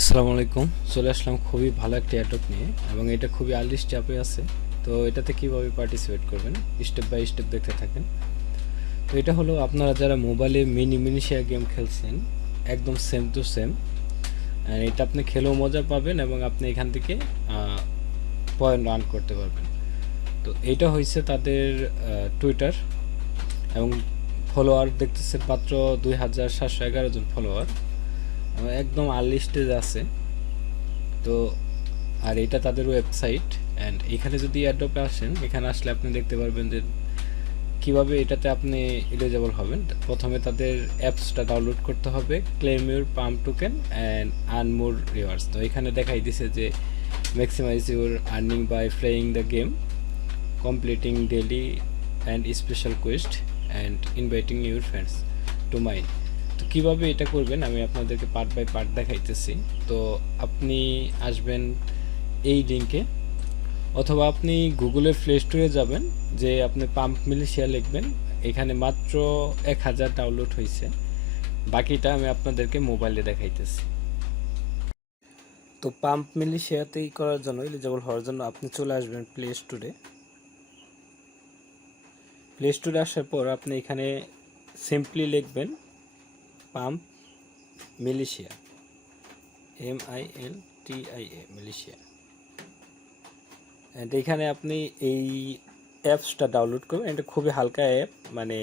আসসালামু আলাইকুম। চলে আসলাম খুবই ভালো একটা অ্যাডপ নিয়ে এবং এটা খুবই আর্লি স্টেপে আছে। তো এটাতে কিভাবে পার্টিসিপেট করবেন স্টেপ বাই স্টেপ দেখতে থাকেন। তো এটা হলো আপনারা যারা মোবাইলে মিনিশিয়া গেম খেলছেন একদম সেম টু সেম, এটা আপনি খেলেও মজা পাবেন এবং আপনি এখান থেকে পয়েন্ট আর্ন করতে পারবেন। তো এইটা হয়েছে তাদের টুইটার এবং ফলোয়ার দেখতেছেন মাত্র 2711 জন ফলোয়ার, একদম আর্লি স্টেজ আছে। তো আর এটা তাদের ওয়েবসাইট অ্যান্ড এখানে যদি অ্যাডোপে আসেন, এখানে আসলে আপনি দেখতে পারবেন যে কিভাবে এটাতে আপনি এলিজেবল হবেন। প্রথমে তাদের অ্যাপসটা ডাউনলোড করতে হবে, claim your pump token and earn more rewards. তো এখানে দেখাই দিছে যে maximise your earning by playing the game, completing daily and special quest and inviting your friends to mine. তো কীভাবে এটা করবেন আমি আপনাদেরকে পার্ট বাই পার্ট দেখাইতেছি। তো আপনি আসবেন এই লিঙ্কে, অথবা আপনি গুগলের প্লে স্টোরে যাবেন, যে আপনি পাম্প মিলিশিয়া লিখবেন। এখানে মাত্র 1000 ডাউনলোড হয়েছে, বাকিটা আমি আপনাদেরকে মোবাইলে দেখাইতেছি। তো পাম্প মিলিশিয়াতেই করার জন্য, এলিজেবল হওয়ার জন্য আপনি চলে আসবেন প্লে স্টোরে। প্লে স্টোরে আসার পর আপনি এখানে সিম্পলি লিখবেন pump militia, MILTIA militia. And এখানে আপনি এই অ্যাপসটা ডাউনলোড করবেন। এটা খুবই হালকা অ্যাপ, মানে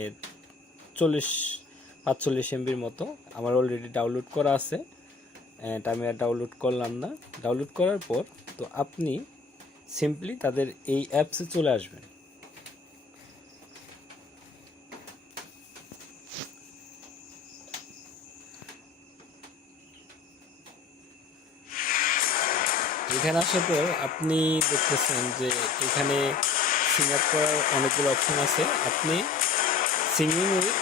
45 MBর মতো। আমার অলরেডি ডাউনলোড করা আছে অ্যান্ড আমি আর ডাউনলোড করলাম না। ডাউনলোড করার পর তো আপনি সিম্পলি তাদের এই অ্যাপসে চলে আসবেন। এখানে আসার পর আপনি দেখতেছেন যে এখানে সিং আপ করার অনেকগুলো অপশন আছে। আপনি singing with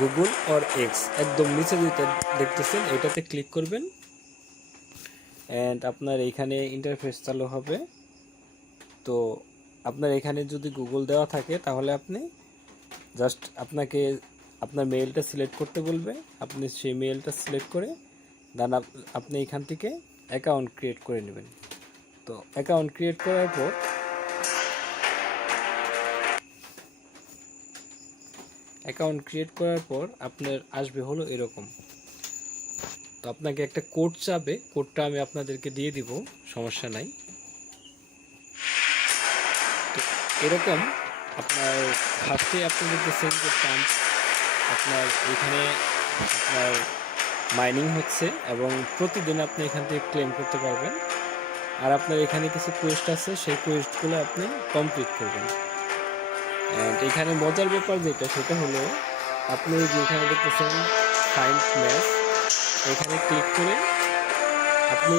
Google or x, একদম নিচে যেটা দেখতেছেন এটাতে ক্লিক করবেন অ্যান্ড আপনার এইখানে ইন্টারফেস চালু হবে। তো আপনার এখানে যদি গুগল দেওয়া থাকে তাহলে আপনি জাস্ট আপনাকে আপনার মেইলটা সিলেক্ট করতে বলবে, আপনি সেই মেইলটা সিলেক্ট করে দেন আপনি এখান থেকে অ্যাকাউন্ট ক্রিয়েট করে নেবেন। তো অ্যাকাউন্ট ক্রিয়েট করার পর আপনার আসবে হলো এরকম। তো আপনাকে একটা কোড চাবে, কোডটা আমি আপনাদেরকে দিয়ে দিব, সমস্যা নাই। তো এরকম আপনার ফার্স্টে আপনি দেখতেছেন যে পাম্প আপনার এখানে আপনার মাইনিং হচ্ছে এবং প্রতিদিন আপনি এখান থেকে ক্লেম করতে পারবেন। আর আপনার এখানে কিছু কোয়েস্ট আছে, সেই কোয়েস্টগুলো আপনি কমপ্লিট করবেন। অ্যান্ড এখানে মজার ব্যাপার যেটা, সেটা হলো আপনি যেখানে দেখতেছেন ফাইন্ড ম্যাচ, এখানে ক্লিক করে আপনি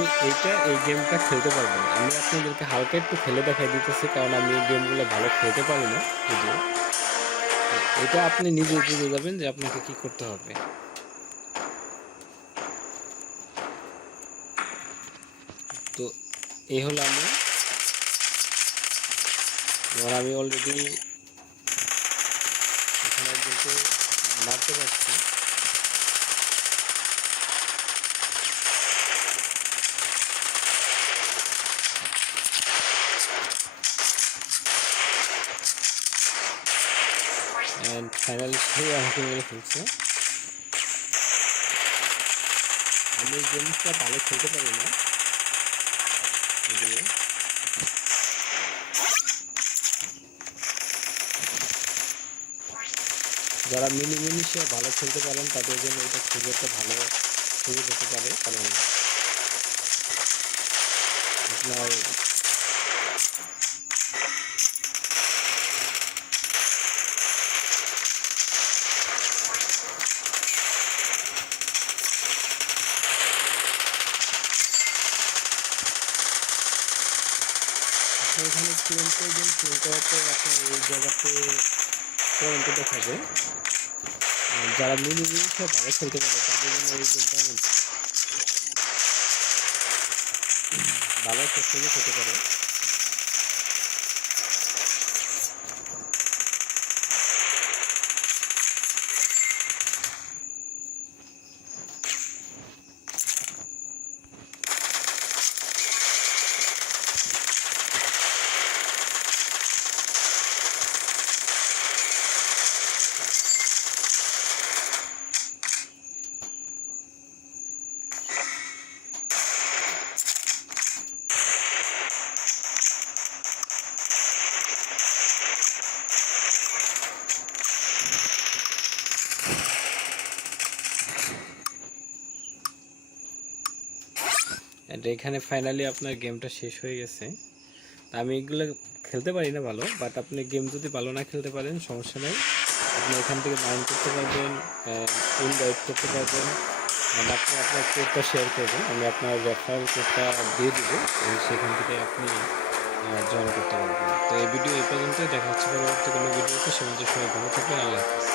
এই গেমটা খেলতে পারবেন। আমি আপনাদেরকে হালকা একটু খেলে দেখাই দিতেছি, কারণ আমি এই গেমগুলো ভালো খেলতে পারি না যদিও। এটা আপনি নিজে বুঝে যাবেন যে আপনাকে কি করতে হবে। তো এই হলো আমি অলরেডি এখানে একজনকে মারতে পারছি। অ্যান্ড ফাইনালি সে আমাকে মেরে ফেলছে। আমি এই গেমটা ভালো খেলতে পারি না যদিও। যারা মিনিশিয়া ভালো খেলতে পারেন তাদের জন্য এটা খুব একটা ভালো সুযোগ হতে পারে, কারণ আপনার এখানে ক্লেম করবেন। ক্লেম করার পর আপনার এই জায়গাতে পয়েন্টে দেখাবে। যারা মিনিশিয়া ভালো খেলতে পারে তাদের জন্য এই গেমটা ভালো একটা সুযোগ হতে পারে। অ্যান্ড এখানে ফাইনালি আপনার গেমটা শেষ হয়ে গেছে। তা আমি এগুলো খেলতে পারি না ভালো, বাট আপনি গেম যদি ভালো না খেলতে পারেন সমস্যা নেই, আপনি এখান থেকে মাইন্ড করতে পারবেন, ইনভাইট করতে পারবেন, অ্যান্ড আপনি আপনার কোডটা শেয়ার করবেন, আমি আপনার রেফারেল কোডটা দিয়ে দেবো, সেখান থেকে আপনি জয়েন করতে পারবেন। তো এই ভিডিও এই পর্যন্ত, দেখা হচ্ছে পরবর্তী কোনো ভিডিওতে। সে মধ্যে সবাই ভালো থাকবেন। আল্লাহ হাফেজ।